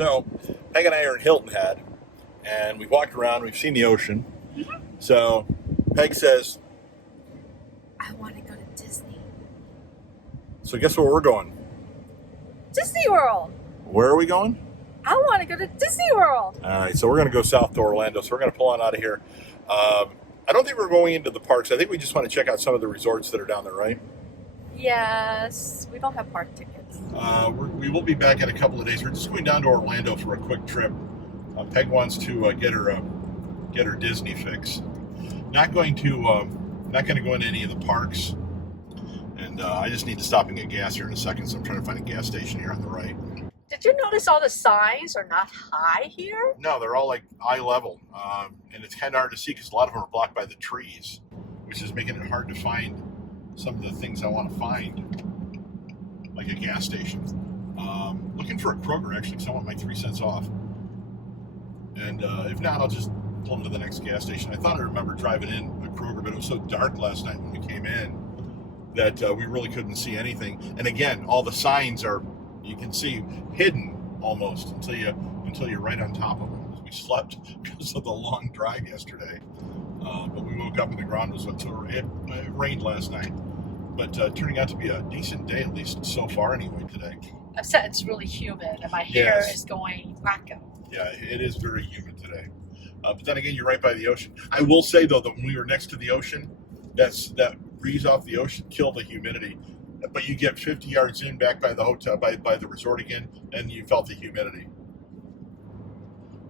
So, Peg and I are in Hilton Head, and we've walked around, we've seen the ocean. So, Peg says, I want to go to Disney. so guess where we're going? Disney World. Where are we going? I want to go to Disney World. All right, so we're going to go south to Orlando, so we're going to pull on out of here. I don't think we're going into the parks. I think we just want to check out some of the resorts that are down there, right? Yes, we don't have park tickets. We will be back in a couple of days. We're just going down to Orlando for a quick trip. Peg wants to get her Disney fix. Not going to go into any of the parks. And I just need to stop and get gas here in a second, so I'm trying to find a gas station here on the right. Did you notice all the signs are not high here? No, they're all like eye level, and it's kind of hard to see because a lot of them are blocked by the trees, which is making it hard to find some of the things I want to find, like a gas station. Looking for a Kroger, actually, because I want my 3 cents off. And if not, I'll just pull into the next gas station. I thought I remember driving in a Kroger, but it was so dark last night when we came in that we really couldn't see anything. And again, all the signs are, you can see, hidden almost until you're right on top of them. We slept because of the long drive yesterday, but we woke up and the ground was wet. So it rained last night, but turning out to be a decent day, at least so far anyway today. Except it's really humid and my hair is going wacko. Yeah, it is very humid today. But then again, you're right by the ocean. I will say though that when we were next to the ocean, that breeze off the ocean killed the humidity. But you get 50 yards in back by the hotel, by the resort again, and you felt the humidity.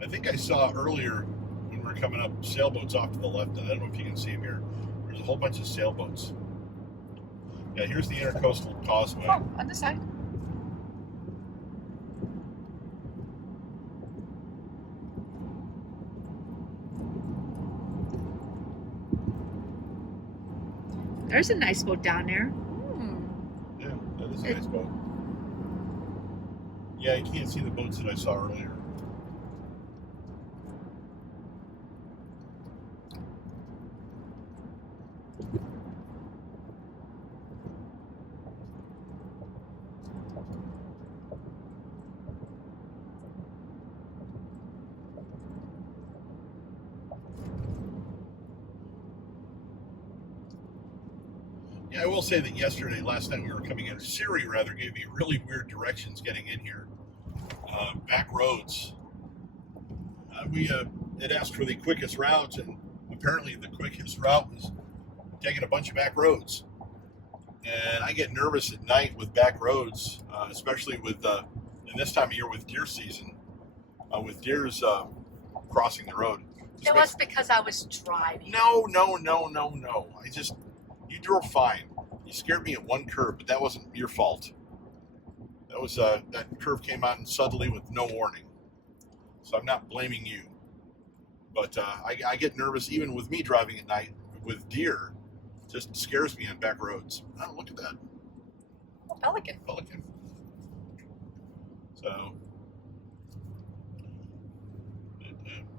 I think I saw earlier when we were coming up sailboats off to the left, and I don't know if you can see them here. There's a whole bunch of sailboats. Yeah, here's the Intercoastal Causeway. Oh, on the side. There's a nice boat down there. Yeah, that is a nice boat. Yeah, you can't see the boats that I saw earlier. Yeah, I will say that last night we were coming in, Siri rather gave me really weird directions getting in here. Back roads. It asked for the quickest routes, and apparently the quickest route was taking a bunch of back roads. And I get nervous at night with back roads, especially with in this time of year with deer season, with deers crossing the road. It was because I was driving. No. You drove fine. You scared me at one curve, but that wasn't your fault. That was that curve came on suddenly with no warning. So I'm not blaming you. But I get nervous even with me driving at night with deer. It just scares me on back roads. Oh, look at that. Oh, pelican. So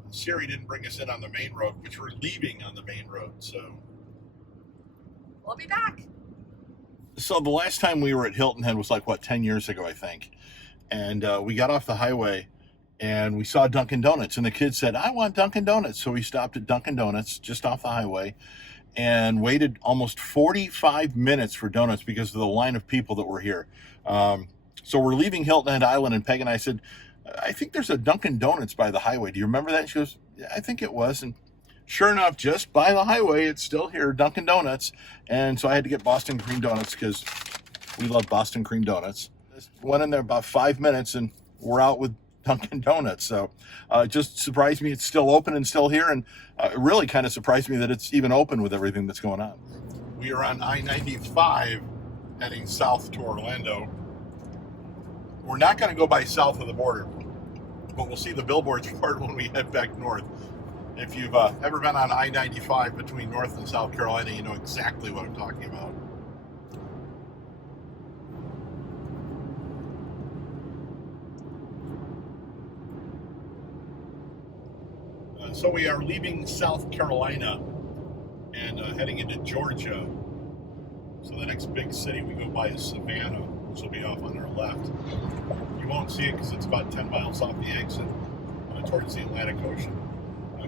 Siri didn't bring us in on the main road, which we're leaving on the main road, so we'll be back. So the last time we were at Hilton Head was 10 years ago, I think. And we got off the highway and we saw Dunkin' Donuts, and the kids said, I want Dunkin' Donuts. So we stopped at Dunkin' Donuts just off the highway and waited almost 45 minutes for donuts because of the line of people that were here. So we're leaving Hilton Head Island, and Peg and I said, I think there's a Dunkin' Donuts by the highway. Do you remember that? And she goes, yeah, I think it was. And sure enough, just by the highway, it's still here, Dunkin' Donuts. And so I had to get Boston cream donuts because we love Boston cream donuts. Went in there about 5 minutes and we're out with Dunkin' Donuts. So it just surprised me it's still open and still here. And it really kind of surprised me that it's even open with everything that's going on. We are on I-95 heading south to Orlando. We're not going to go by south of the border, but we'll see the billboards for it when we head back north. If you've ever been on I-95 between North and South Carolina, you know exactly what I'm talking about. So we are leaving South Carolina and heading into Georgia. So the next big city we go by is Savannah. which will be off on our left. You won't see it because it's about 10 miles off the exit towards the Atlantic Ocean.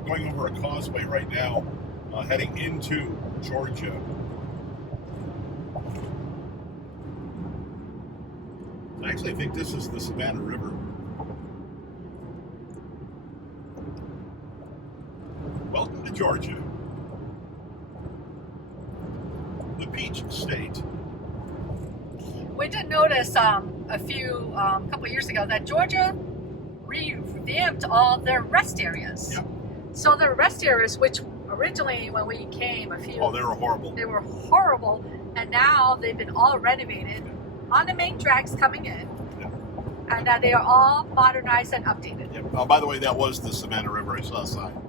Going over a causeway right now, heading into Georgia. I actually think this is the Savannah River. Welcome to Georgia, the Peach State. We did notice a couple years ago that Georgia revamped all their rest areas. Yep. So the rest areas, which originally when we came they were horrible. They were horrible, and now they've been all renovated on the main tracks coming in, and that they are all modernized and updated. Yep. Oh, by the way, that was the Savannah River. I saw a sign.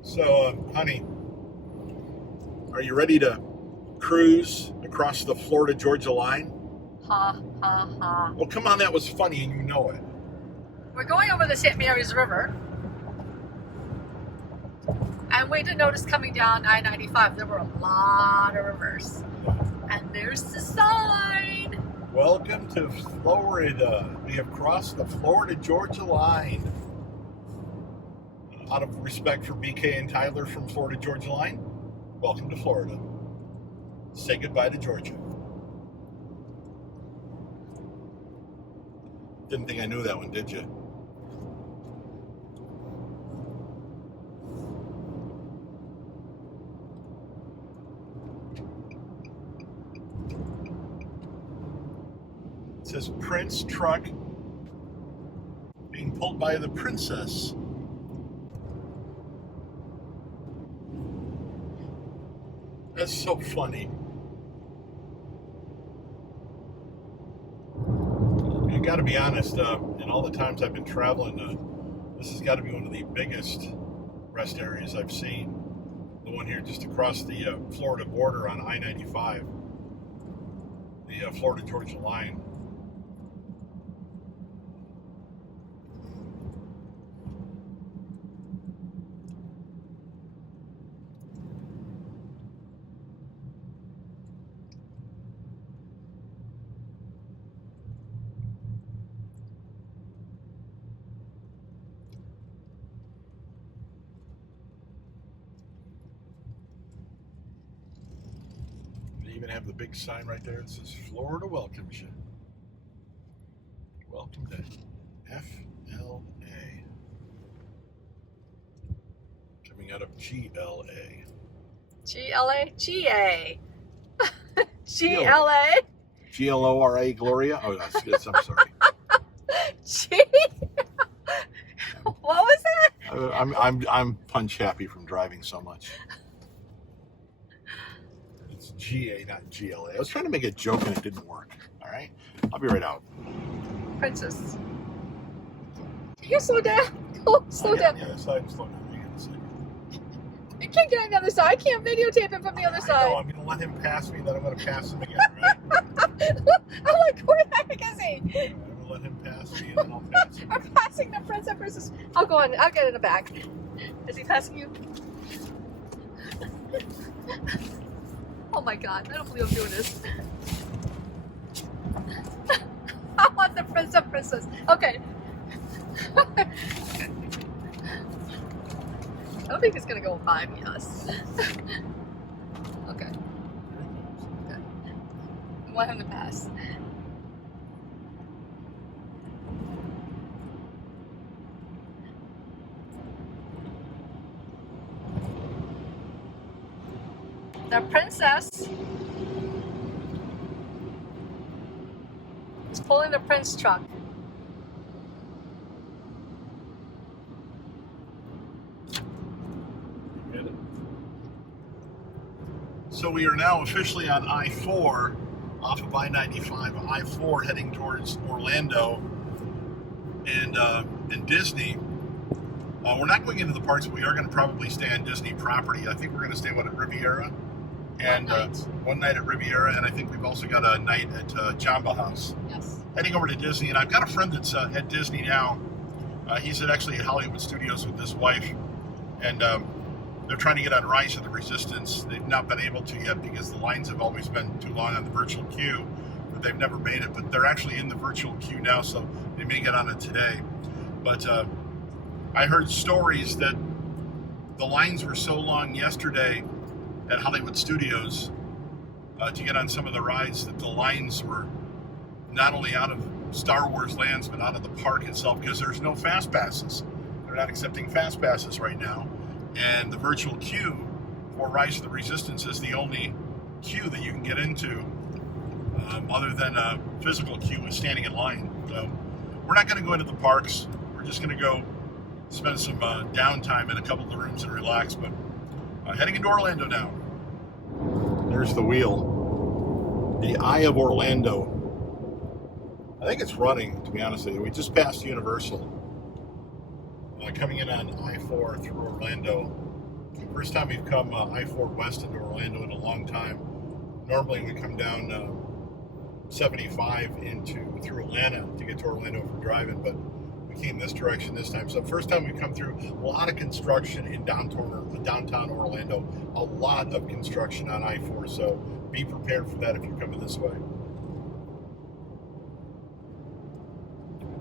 So, honey, are you ready to cruise across the Florida-Georgia line? Ha, ha, ha. Well, come on, that was funny, and you know it. We're going over the St. Mary's River, and we did notice coming down I-95 there were a lot of rivers. And there's the sign. Welcome to Florida. We have crossed the Florida-Georgia line. Out of respect for BK and Tyler from Florida-Georgia line, welcome to Florida. Say goodbye to Georgia. Didn't think I knew that one, did you? It says Prince truck being pulled by the princess. That's so funny. You got to be honest, in all the times I've been traveling, this has got to be one of the biggest rest areas I've seen. The one here just across the Florida border on I-95, the Florida-Georgia line. Even have the big sign right there. It says Florida welcomes you. Welcome to FLA. Coming out of GLA. GLA? GA. GLA? GLORA Gloria? Oh, that's good. I'm sorry. G? What was that? I'm punch happy from driving so much. GA, not GLA. I was trying to make a joke and it didn't work. All right, I'll be right out. Princess. Can you slow down? Go, slow down. Yeah, slow down. Hang on a second. You can't get on the other side. I can't videotape him from the other side. No, I'm going to let him pass me, then I'm going to pass him again, right? I'm like, where the heck is he? I'm going to let him pass me and then I'll pass him. I'm passing the princess. I'll go on. I'll get in the back. Is he passing you? Oh my God, I don't believe I'm doing this. I want the princess. Okay. I don't think it's gonna go by me, us. Okay. Okay. I want him to pass. The princess is pulling the prince truck. So we are now officially on I-4 off of I-95, I-4 heading towards Orlando and Disney. We're not going into the parks, but we are going to probably stay on Disney property. I think we're going to stay at Riviera. And one night at Riviera, and I think we've also got a night at Jamba House. Yes. Heading over to Disney, and I've got a friend that's at Disney now. He's actually at Hollywood Studios with his wife, and They're trying to get on Rise of the Resistance. They've not been able to yet because the lines have always been too long on the virtual queue, but they've never made it. But they're actually in the virtual queue now, so they may get on it today. But I heard stories that the lines were so long yesterday at Hollywood Studios to get on some of the rides that the lines were not only out of Star Wars lands, but out of the park itself, because there's no fast passes. They're not accepting fast passes right now. And the virtual queue for Rise of the Resistance is the only queue that you can get into other than a physical queue with standing in line. So we're not going to go into the parks. We're just going to go spend some downtime in a couple of the rooms and relax. But heading into Orlando now. There's the wheel. The Eye of Orlando. I think it's running, to be honest with you. We just passed Universal. Coming in on I-4 through Orlando. First time we've come I-4 west into Orlando in a long time. Normally we come down 75 through Atlanta to get to Orlando for driving, but we came this direction this time. So first time we come through, a lot of construction in downtown Orlando. A lot of construction on I-4, so be prepared for that if you're coming this way.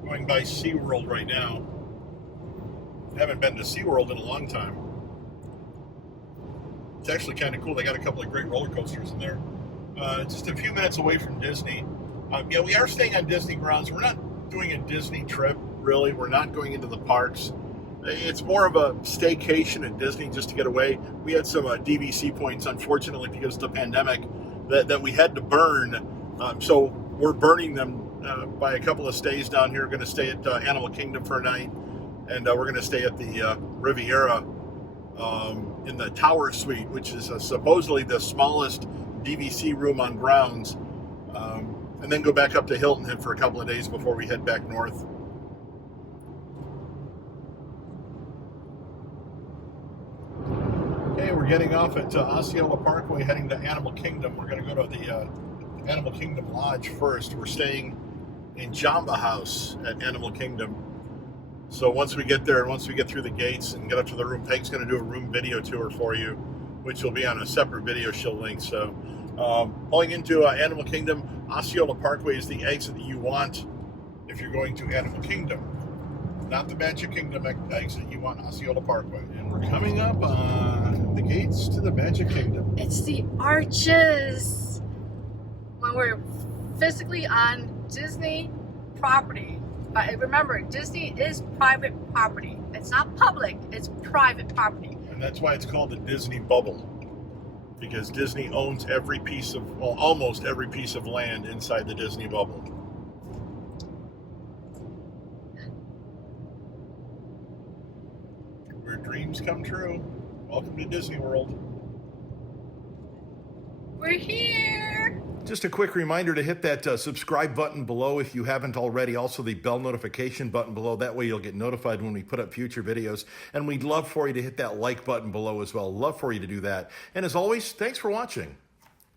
Going by SeaWorld right now. Haven't been to SeaWorld in a long time. It's actually kind of cool. They got a couple of great roller coasters in there. Just a few minutes away from Disney. Yeah, we are staying on Disney grounds. We're not doing a Disney trip, really. We're not going into the parks. It's more of a staycation at Disney just to get away. We had some DVC points, unfortunately, because of the pandemic, that we had to burn. So we're burning them by a couple of stays down here. We're going to stay at Animal Kingdom for a night. And we're going to stay at the Riviera in the Tower Suite, which is supposedly the smallest DVC room on grounds, and then go back up to Hilton Head for a couple of days before we head back north. Okay, we're getting off at Osceola Parkway, heading to Animal Kingdom. We're going to go to the Animal Kingdom Lodge first. We're staying in Jamba House at Animal Kingdom. So once we get there and once we get through the gates and get up to the room, Peg's going to do a room video tour for you, which will be on a separate video she'll link. So pulling into Animal Kingdom, Osceola Parkway is the exit that you want if you're going to Animal Kingdom. Not the Magic Kingdom exit, you want Osceola Parkway. And we're coming up on the gates to the Magic Kingdom. It's the arches. When we're physically on Disney property. But remember, Disney is private property. It's not public, it's private property. And that's why it's called the Disney Bubble. Because Disney owns every piece of, well, almost every piece of land inside the Disney Bubble. Where dreams come true. Welcome to Disney World. We're here. Just a quick reminder to hit that subscribe button below if you haven't already. Also the bell notification button below. That way you'll get notified when we put up future videos. And we'd love for you to hit that like button below as well. Love for you to do that. And as always, thanks for watching.